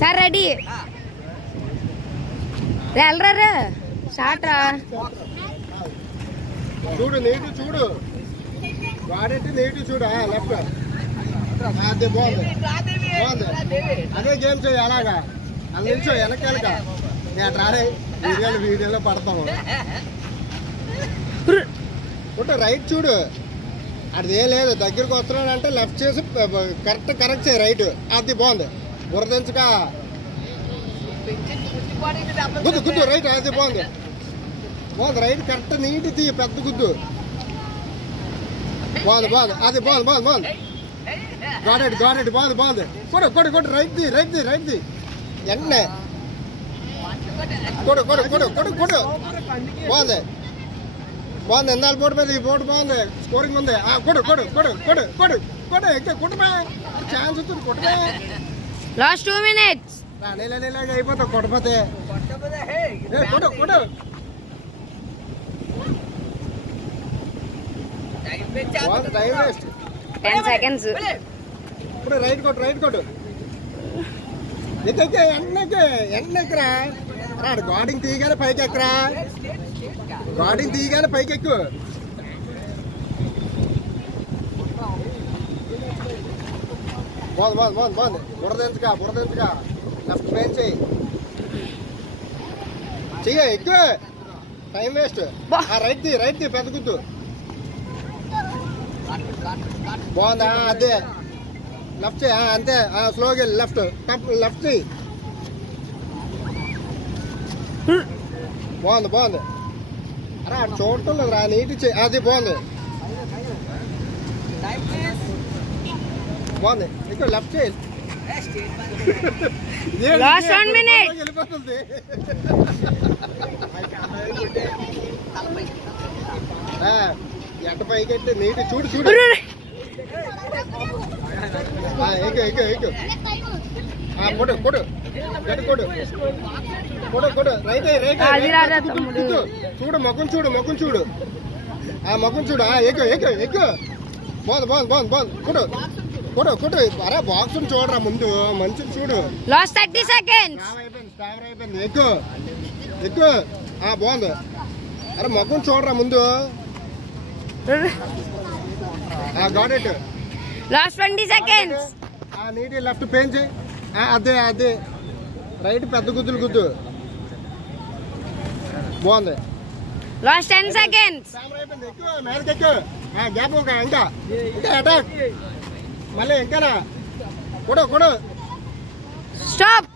sir ready వెళ్ళరా short రా చూడు నీటి చూడు వాడేంటి నీటి చూడు లెఫ్ట్ అదే బాగుంది బాగుంది అదే గేమ్ చేయి అలాగా అలా నిల్చో వెనకాలగా నేను రాడే వీడియోలో పడతాము రైట్ చూడు అది ఏం లేదు దగ్గరికి వస్తున్నాడంటే లెఫ్ట్ చేసి కరెక్ట్ చేయి రైట్ అది బాగుంది బురదించక గుద్దు గుద్దు రైట్ అది బాగుంది బాగుంది రైట్ కరెక్ట్ నీటి తీ పెద్ద గుద్దు బాగుంది బాగుంది అది బాగుంది బాగుంది బాగుంది గాడెడ్ బాగుంది బాగుంది కొడు రైట్ ది ఎన్నే కొడు బాగుంది బాగుంది ఎన్నాళ్ళ బోర్డు మీద ఈ బోర్డు బాగుంది స్కోరింగ్ ఉంది కొడు ఎక్క కొట్టుమా ఛాన్స్ వస్తుంది కొట్టుమా లాస్ట్ 2 minutes నీలాగా అయిపోతావు కొట్టపోతే కొడు 10 seconds ఇప్పుడు రైట్ కొట్టు ఎన్నెక్కరా గార్డింగ్ తీయగానే పైకి ఎక్కరా గార్డింగ్ తీయగానే పైకి ఎక్కు బాగుంది బురదించగా లెఫ్ట్ పెయిన్ చెయ్యి ఎక్కువ టైం వేస్ట్ రైట్ ది పెద్ద గుద్దు బాగుందా అదే లెఫ్ట్ చేయి అంతే స్లోగా లెఫ్ట్ చేయి బాగుంది అరే అటు చూడటం లేదు రా నీటి చేయి అది బాగుంది ఇక్కడ లెఫ్ట్ చేయి లాస్ట్ 1 minute వెళ్ళిపోతుంది ఎట్ట పైకి నీటి చూడు ఎక్కు కొడు రైట్ చూడు మొక్కం చూడు మొక్కం చూడు ఎక్కు బాగుంది కొడు అరే బాక్స్ చూడరా ముందు మంచిది చూడు లాస్ట్ 30 seconds అయిపోయింది ఎక్కు బాగుంది అరే మొక్కం చూడరా ముందు గాట్ ఇట్ లాస్ట్ 20 seconds నీటి లెఫ్ట్ పెయిన్ చేయి అదే రైట్ పెద్ద గుద్దు బాగుంది లాస్ట్ 10 seconds ఎక్కువ మేడకెక్కు గ్యాప్ ఇంకా అటాక్ మళ్ళీ ఇంకా కొడు స్టాప్